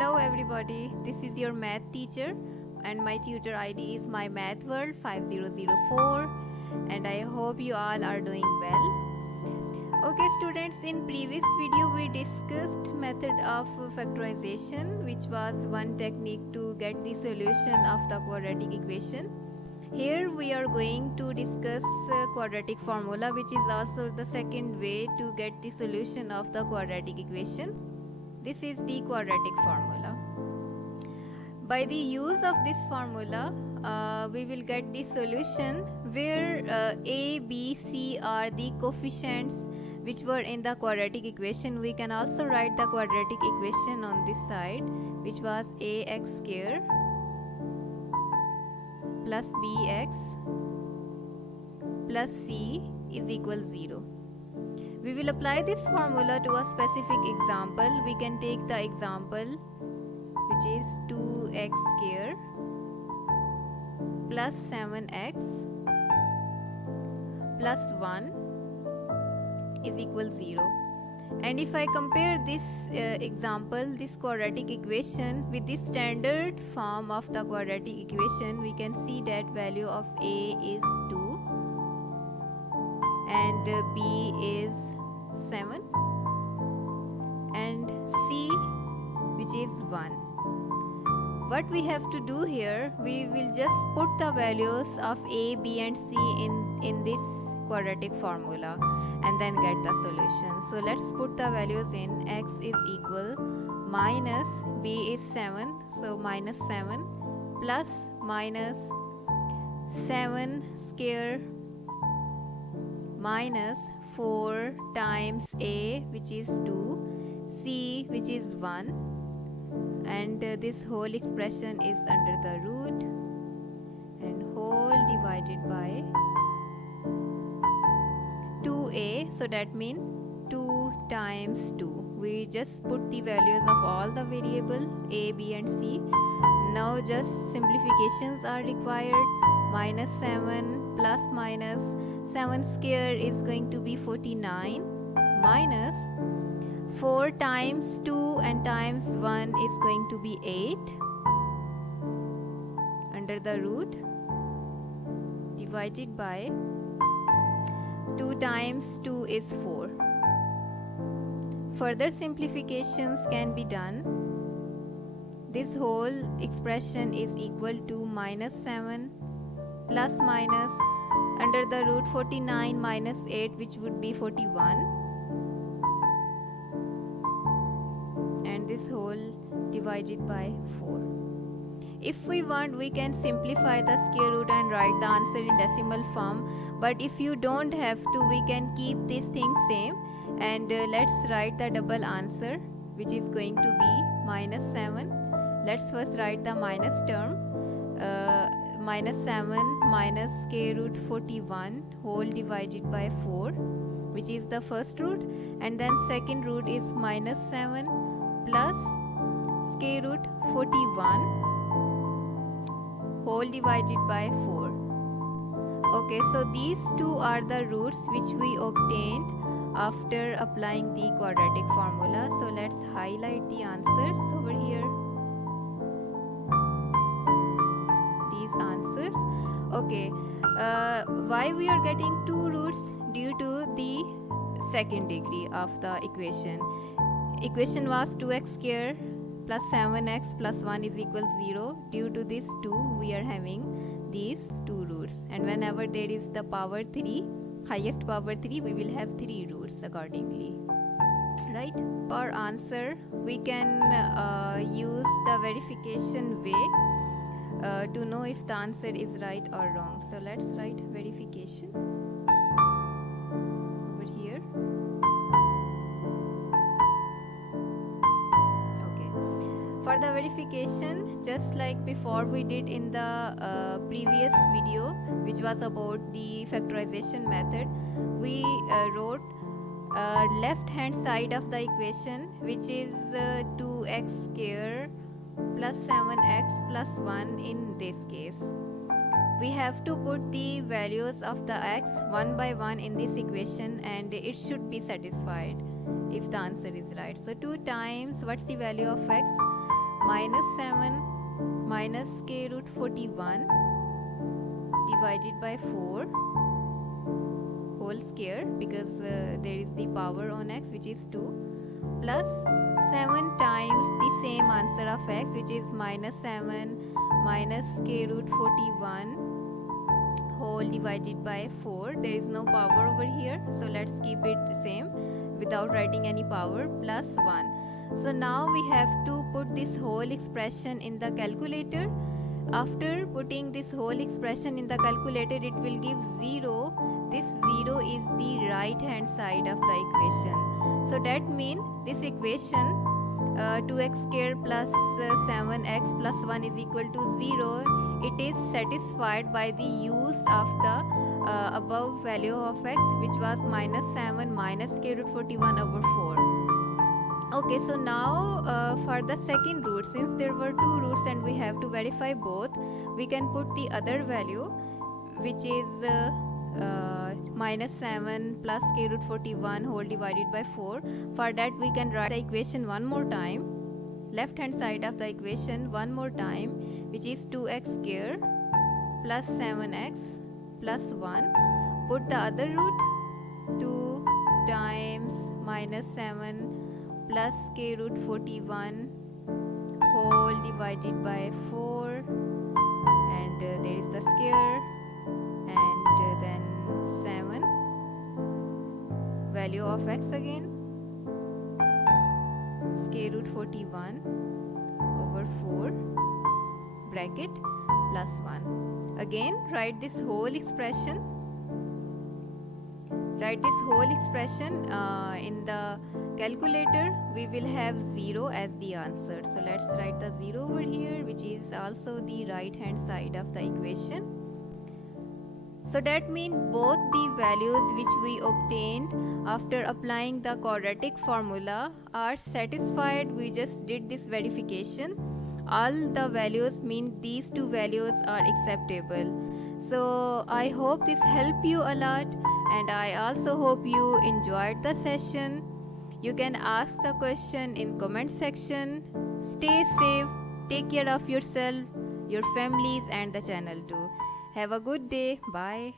Hello everybody, this is your math teacher and my tutor ID is mymathworld5004 and I hope you all are doing well. Okay students, in previous video we discussed method of factorization, which was one technique to get the solution of the quadratic equation. Here we are going to discuss quadratic formula, which is also the second way to get the solution of the quadratic equation. This is the quadratic formula. By the use of this formula, we will get the solution where a, b, c are the coefficients which were in the quadratic equation. We can also write the quadratic equation on this side, which was ax square plus bx plus c is equal 0. We will apply this formula to a specific example. We can take the example which is 2x square plus 7x plus 1 is equal 0. And if I compare this example, this quadratic equation with the standard form of the quadratic equation, we can see that value of a is 2 and b is 7 and c which is 1. What we have to do here, we will just put the values of a, b and c in this quadratic formula and then get the solution. So let's put the values in. X is equal minus b is 7, so minus 7 plus minus 7 square minus 4 times a, which is 2, c which is 1, and this whole expression is under the root and whole divided by 2a, so that means 2 times 2. We just put the values of all the variable a, b and c. Now just simplifications are required. Minus 7 plus minus 7 square is going to be 49 minus 4 times 2 and times 1 is going to be 8 under the root divided by 2 times 2 is 4. Further simplifications can be done. This whole expression is equal to minus 7 plus minus under the root 49 minus 8, which would be 41, and this whole divided by 4. If we want, we can simplify the square root and write the answer in decimal form, but if you don't have to, we can keep these things same and let's write the double answer, which is going to be minus 7. Let's first write the minus term. Minus 7 minus square root 41 whole divided by 4, which is the first root, and then second root is minus 7 plus square root 41 whole divided by 4. Okay, so these two are the roots which we obtained after applying the quadratic formula. So let's highlight the answers over here. Answers. Okay, why we are getting two roots? Due to the second degree of the equation. Equation was 2x square plus 7x plus 1 is equal 0. Due to this 2, we are having these two roots, and whenever there is the power 3, highest power 3, we will have 3 roots accordingly, right? For answer, we can use the verification way to know if the answer is right or wrong. So let's write verification over here. Okay, for the verification, just like before we did in the previous video, which was about the factorization method, we wrote left hand side of the equation, which is 2x square plus 7x plus 1. In this case, we have to put the values of the x one by one in this equation and it should be satisfied if the answer is right. So 2 times, what's the value of x? minus 7 minus square root 41 divided by 4 whole square, because there is the power on x which is 2, plus 7 times the same answer of x, which is minus 7 minus square root 41 whole divided by 4. There is no power over here, so let's keep it same without writing any power, plus 1. So now we have to put this whole expression in the calculator. After putting this whole expression in the calculator, it will give 0. This 0 is the right hand side of the equation. So that means this equation 2x square plus 7x plus 1 is equal to 0. It is satisfied by the use of the above value of x, which was minus 7 minus square root 41 over 4. Okay, so now for the second root, since there were two roots and we have to verify both, we can put the other value, which is minus 7 plus square root 41 whole divided by 4. For that we can write the equation one more time, left hand side of the equation one more time, which is 2x square plus 7x plus 1. Put the other root, 2 times minus 7 plus square root 41 whole divided by 4, and there is the square, and then 7 value of x again, square root 41 over 4 bracket plus 1. Again write this whole expression. Write this whole expression in the calculator. We will have 0 as the answer. So let's write the 0 over here, which is also the right hand side of the equation. So that means both the values which we obtained after applying the quadratic formula are satisfied. We just did this verification. All the values mean these two values are acceptable. So I hope this helped you a lot, and I also hope you enjoyed the session. You can ask the question in comment section. Stay safe, take care of yourself, your families and the channel too. Have a good day. Bye.